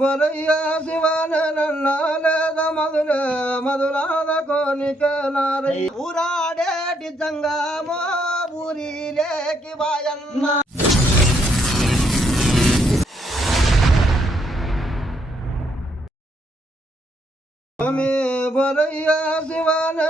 బొరయ్య శివనే నన్నాలేద మధులే మధురాద కోనిక నారయ్య ఊరాడేటి జంగామో ఊరిలేకి వాయన్న. స్వామి బొరయ్య శివనే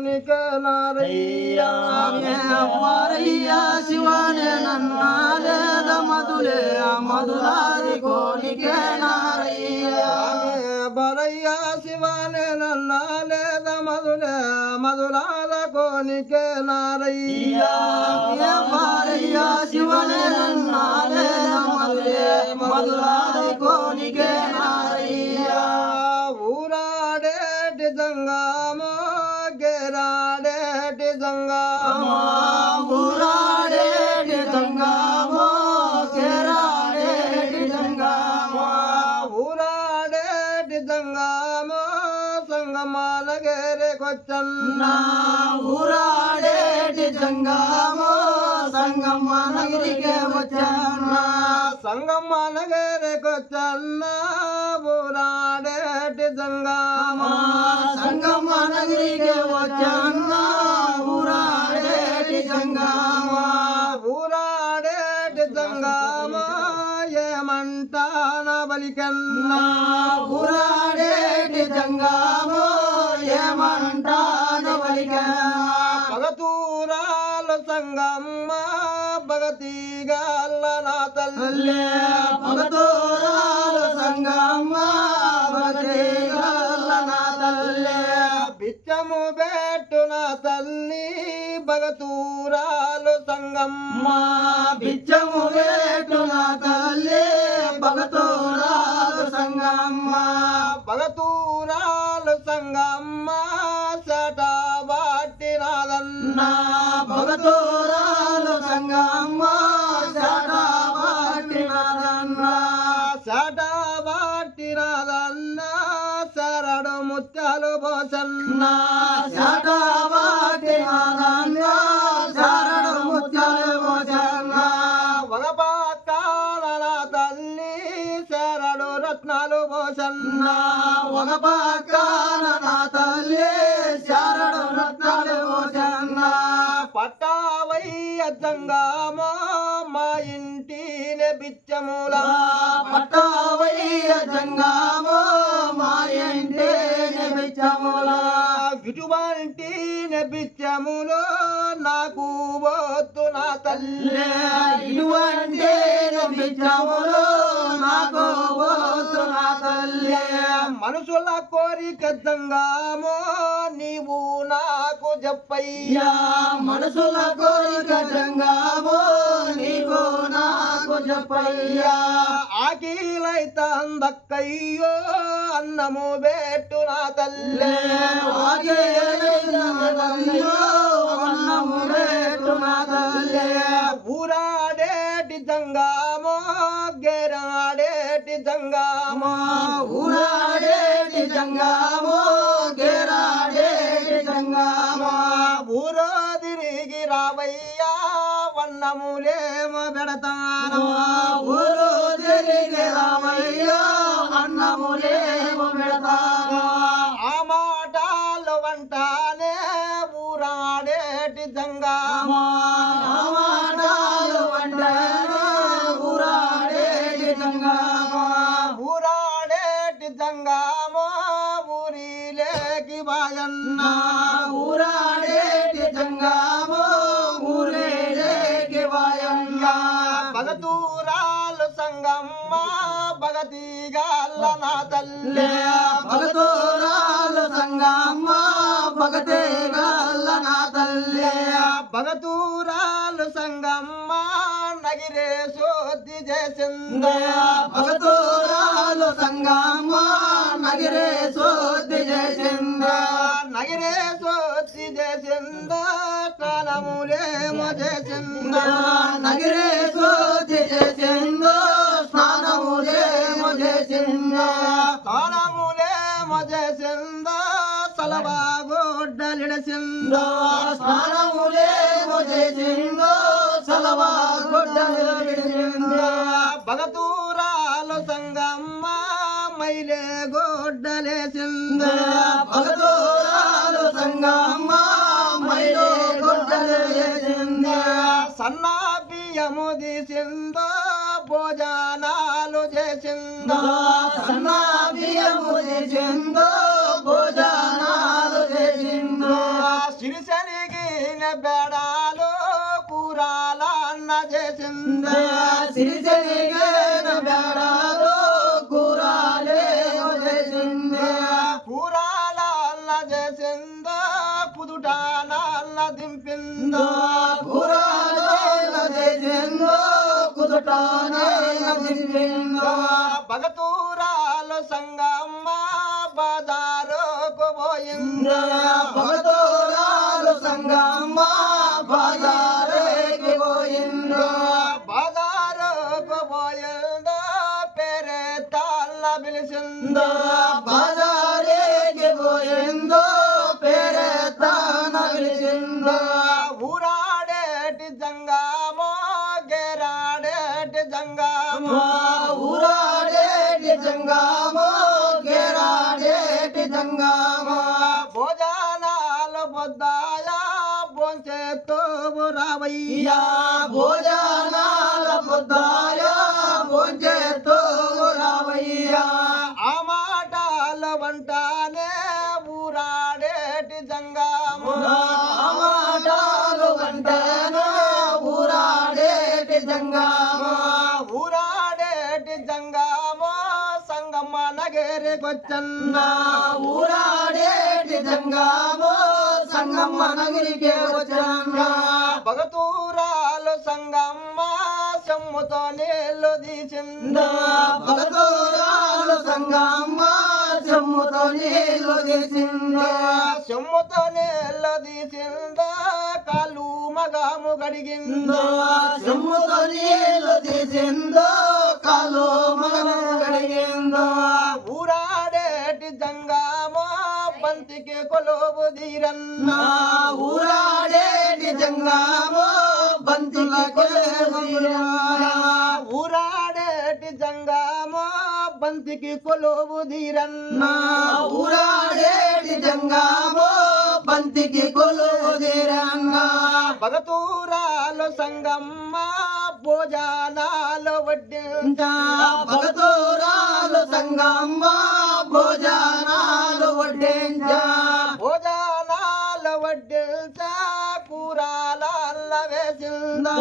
నన్నాలేద మధులే మధురాద కోనిక నారయ్య మరయ్య శివనే నన్నాలేద మధులే మధురాది కోనికే నారయ్య. బరయ్య శివనే నన్నాలేద మధులే మధురాద కోనికే నారయ్య. మరయ్య శివనే నన్నాలేద మధులే మధురాది కోనికే నారయ్య. ఊరాడేటి జంగామో గేరాడేటి జంగామో ఊరాడేటి గంగామో కేరాడేటి గంగామో ఊరాడేటి జంగామో సంగమాల గేరెకొచ్చన్న ఊరాడేటి జంగామో సంగమ్మ నగిరికే వచ్చాన్న సంగమాల గేరెకొచ్చన్న ఊరాడేటి జంగామో సంగమ్మ నగిరికే వచ్చాన్న ఊరాడేటి జంగామో ఊరాడేటి జంగామో ఏమంటాన బలికన్నా. ఊరాడేటి జంగామో ఏమంటాను వలిగా పగతూరాలు సంగమ్మ భగతిగాల నా తల్లి. భగతోరాలు సంగమ్మ బిచ్చము పెట్టు నా తల్లి భగతూరాలు సంగమ్మ మా బిచ్చము వేటు నా తల్లి భగతోరాలు సంగమ్మ భగతూరాలు సంగమ్మ సట బాటి నాదన్న నా భగతోరాలు సంగమ్మ ముత్యాలు పోసన్న శరణు ముత్యాలు తల్లి శరణు రత్నాలు పోసన్న తల్లి శరణు రత్నాలు భోజన్న పట్టావయ్య జంగామో మా బిచ్చములా పట్టావయ్య జంగామో మా ఇంటి నిమిత్తముల ఇటువంటి బిచ్చములో నాకు వద్దు నా తల్లి. ఇటువంటి నిమిత్తములు నాకు పోతు నా తల్లి. మనుషుల కోరిక జంగామో నీవు నాకు చెప్పయ్యా మనసుల కోరిక జంగామో నీకు నాకు చెప్పయ్యా ఆకిలైత అందక్కయ్యో అన్నము పెట్టు నా తల్లే ఊరాడేటి జంగామో గెరాడేటి జంగామో ఊరాడేటి జంగామో ತನ భగతే నా తల్లి భగతూరాలు సంగమ్మ నగిరే శోద్ధి చేసింది భగతోరాలు సంగమ్మ నగిరే సోది చేసిందా నగిరే శోద్ధి చేసిందా స్నానములేమో చేసిందా నగిరే సోది చేసిందో స్నానములేమో చేసిందో స్నానములేమో చేసిందా చేసిందో సలవా భగతూరాలు సంగమ్మ మైలే గొడ్డలేసింద భగతోరాలు సంగమ్మ మైలో గొడ్డలు వేసిందో సన్నా బియ్యము తీసింద భోజనాలు చేసింద సన్నా బియ్యము చేసిందో దింపిందో. దింపిందో. భగతూరాలు సంగమ్మ బాజారుకు పోయిందో. భగతోరాలు సంగమ్మ బాజారేకి గేరాడేటి భోజనాల భోజనాలు పొద్దాయా బొంచేతో రావయ్యా. ఇయా భోజనాల పొద్దాయ భోజేతో రావయ్యా. సంగమ్మ నగరికొచ్చన్న నా ఊరాడేటి జంగామో సంగమ్మ నగిరికే వచ్చా భగతూరాలు సంగమ్మ సొమ్ముతో నీళ్ళు తీసిందా. భగతోరాలు సంగమ్మ చెమ్ముతో నీళ్ళు తీసిందో. సొమ్ముతో నీళ్ళు తీసిందా కాళ్ళు మగాము గడిగిందో చెమ్ముతో నీళ్ళు తీసిందో కాలు బంతికి కొలువు తీరన్న నా ఊరాడేటి జంగామో బంతుల ఊరాడేటి జంగామో బంతికి కొలువు తీరన్న. నా ఊరాడేటి జంగామో బంతికి కొలువు తీరన్నా. భగతూరాలు సంగమ్మ భోజనాలు వడ్డించా. భగతోరాలు సంగమ్మ భోజనాలు వడ్డించా భోజనాలు వడ్డించా కూరాల వేసిందా?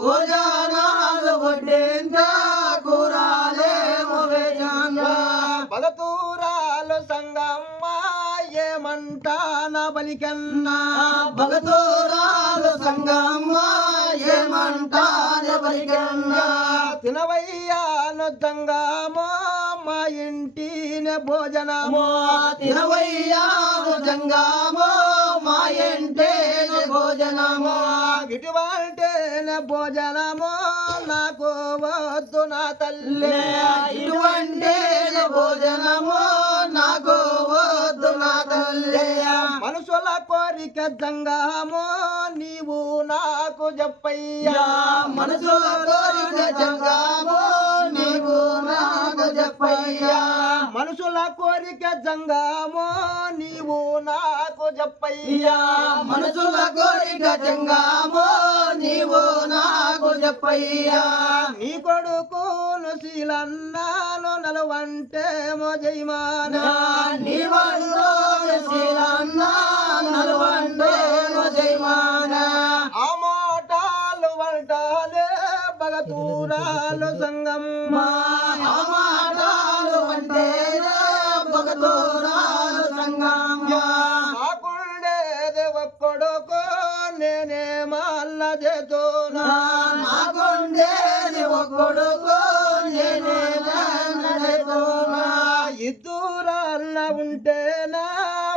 భోజనాలు వడ్డించా కూరాలేమో వేజానా భగతూరాలు సంగమ్మ ఏమంటాన బలికన్నా? భగతోరాలు సంగమ్మ ఏమంటారు బలికన్నా? తినవయ్యాను జంగామో మా ఇంటినే భోజనమో తినవయ్యాను జంగామో మా ఎంటేను భోజనమో. ఇటువంటినే భోజనమో నాకు వద్దు నా తల్లి. ఇటువంటి భోజనము నాకు వద్దు నా తల్లి. మనుషుల కోరిక జంగామో నీవు నాకు చెప్పయ్యా. మనసుల కోరిక కోరిక జంగామో నీవు నాకు చెప్పయ్యా. మనసుల కోరిక జంగామో నీవు నాకు చెప్పయ్యా. నీ కొడుకును శీలన్నాను నలువంటే మోజైమాన నీ వందో శీలన్న నలువండేను జయమాన. ఆ మోటాలు వంటాలే భగతూరాలు సంగమ్మ ఆ మాటలు అంటే భగతోరాలు సంగమ్మ నాకుండేది ఒక్కడుకో నేనే మల్ల చేతున్నా నాకుండేది ఒక్కడుకో నేనే ఇద్దూరల్ల ఉంటేనా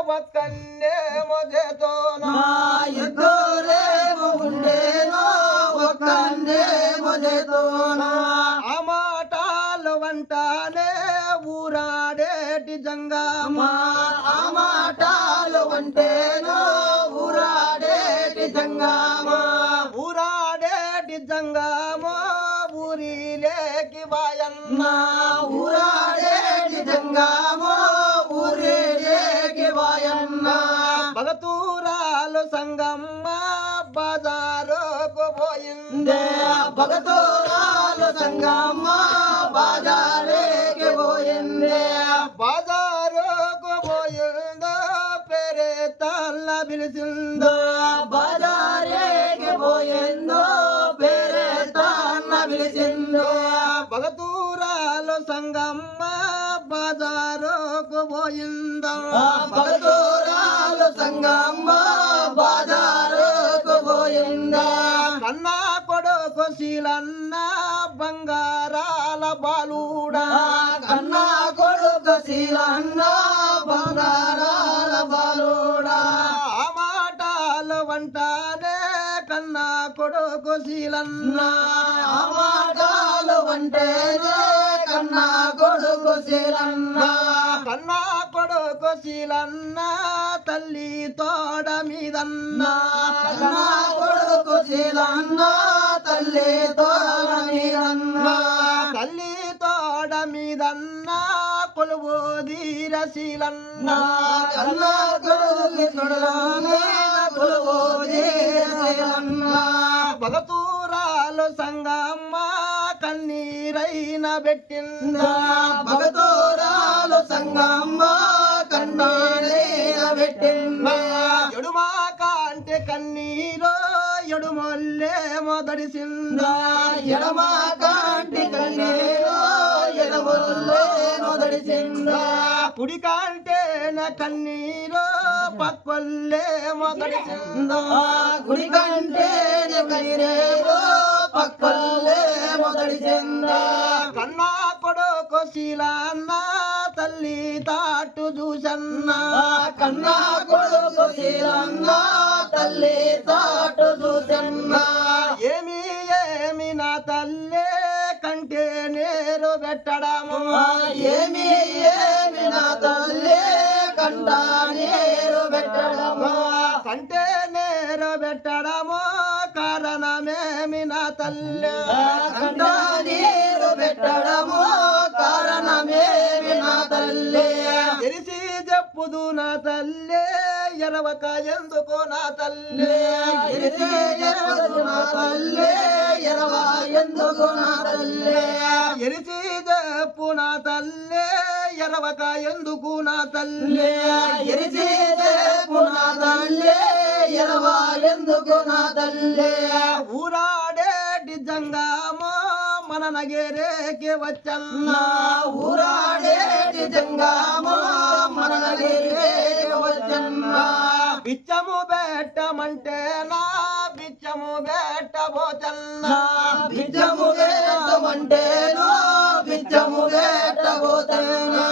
ఒక్కన్నేమో చేతోనా. మా ఇద్దరేమో ఉండేనో ఒక్కనేమో చేతోనా. రంగా మా ఆ మాటలు ఊరాడేటి జంగామా ఊరాడేటి జంగామా జంగామో ఊరిలేకి వాయన్న నా ఊరాడేటి జంగామో ఊరేడేకి వాయన్న భగతూరాలు సంగమ్మ బజారుకు పోయిందే. భగతూరాలు భగతోరాలు సంగమ్మ పిలిచిందో బాజారేకి పోయిందో పేరే తాన్న పిలిచిందో. భగతూరాలు సంగమ్మ బజారుకు పోయిందో. భగతోరాలు సంగమ్మ బాజారుకు పోయిందా. కన్నా కొడుకు శీలన్న బంగారాల బాలుడా. కన్నా కొడుకు శీలన్న బంగారాల బాలుడా. వంటానే కన్నా కొడుకు శీలన్న. మాటలు వంటేనే కన్నా కొడుకు శీలన్న. కన్నా కొడుకు శీలన్న తల్లి తోడ మీదన్న. కన్నా కొడుకు శీలన్న తల్లి తోడ మీదన్న. తల్లి తోడ మీదన్న కొలువు దీర శీలన్న. కన్నా కొడుకు శీలన్న భగతూరాలు సంగమ్మ కన్నీరైన పెట్టిందా? భగతోరాలు సంగమ్మ కన్నీరైన పెట్టిందా? ఎడుమా కాంటే కన్నీరో ఎడుమొల్లే మొదడిసిందా ఎడమ కాంటి కన్నీరు ఎడముల్లో మొదడిసిందా కుడి కాంటే నా కన్నీరో పక్కొల్లే మొదడిసిందా గుడి కంటే కన్నీరేరు పక్కల్లే మొదడిసిందా కన్నా కొడుకు శీలాన్న తల్లి తాటు చూసన్నా కన్నా కొడుకు శీలన్న తల్లి తాటు చూసన్నా ఏమి ఏమి నా తల్లే కంటే నేరు పెట్టడము. ఏమి ఏమి నా తల్లి నీరు పెట్టడము. కంటే నేరు పెట్టడము కారణమేమి నా తల్లే? కంట నీరు పెట్టడము కారణమేమి నా తల్లి? తెలిసి చెప్పుదు నా తల్లే ఎరవక ఎందుకు నా తల్లే? చెప్పదు నా తల్లి ఎరవ ఎందుకు నా తల్లి? ఎరిసి చెప్పు నా తల్లే ఎరవక ఎందుకు నా తల్లే? ఎరిసి చెప్పు నా తల్లి ఎరవ ఎందుకు నా తల్లి? ఊరాడేటి జంగామో మన నగరేకి వచ్చన్న నా ఊరాడేటి జంగామో మన నగిరేకి వచ్చన్నా. బిచ్చము పెట్టమంటే నా బిచ్చము పెట్టబోతన్నా నా బిచ్చము వేటమంటేనో బిచ్చము వేటబోతేనా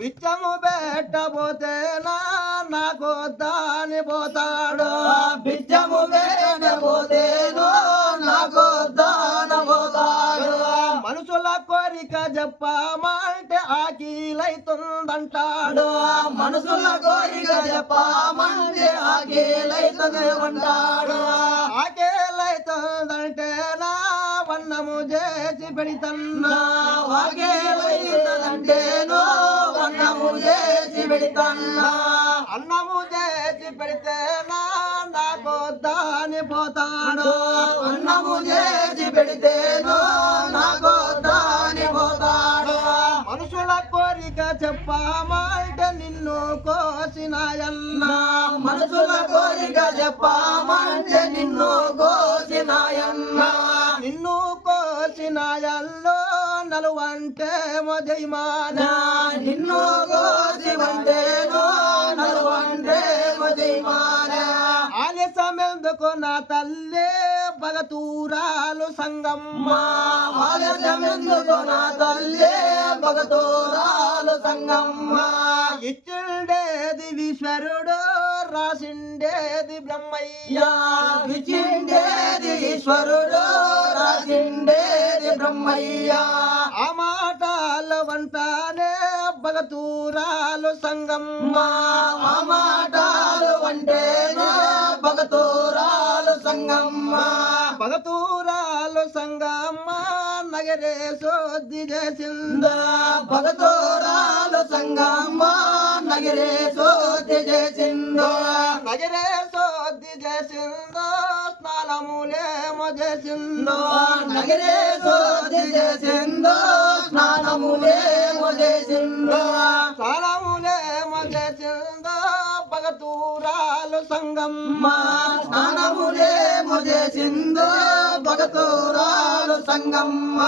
బిచ్చము పెట్టబోతేనా నాకు దాని పోతాడు. బిచ్చము వేటబోతేనో చెప్పమంటే ఆకీలైతుందంటాడు. మనసుల కోరిక చెప్పమంటే ఆకేలైతనే ఉంటాడు ఆకేలైతుందంటే నా వన్నము చేసి పెడితన్నా. నా వాకేలైతదంటేనో వన్నము చేసి పెడతన్నా. అన్నము చేసి పెడితే నా పోతాడో అన్నము చేసి పెడితేనో నాకు దాని పోతాడో. మనుషుల కోరిక చెప్పామంటే నిన్ను కోసినాయన్న. మనుషుల కోరిక చెప్పామంటే నిన్ను కోసినాయన్న. నిన్ను కోసినాయల్లో నలువంటే మొదైమాన నిన్ను కోసి వంటేనో నలువంటే మజైమానా. ఆలస్యమెందుకు నా తల్లే భగతూరాలు సంగమ్మ? ఆలస్యమెందుకు నా తల్లి భగతోరాలు సంగమ్మ? ఇచ్చిండేది ఈశ్వరుడు రాసిండేది బ్రహ్మయ్య. విచిండేది ఈశ్వరుడు రాసిండేది బ్రహ్మయ్య. ఆ మాటల వంటానే భగతూరాలు సంగమ్మ. మా ఆ మాటలు వంటేనే భగతోరాలు సంగమ్మ. భగతూరాలు సంగమ్మ నగరే శోద్ధి చేసిందో. భగతోరాలు సంగమ్మ నగిరే సోతి చేసిందో. నగరే శోద్ధి చేసిందో స్నానములేమో చేసిందో నగిరే సోతి చేసిందో స్నానములేమో చేసిందో స్నానములేమో చేసిందో భగతూరాలు సంగమ్మ. స్నానములేమో చేసిందో భగతోరాలు సంగమ్మ.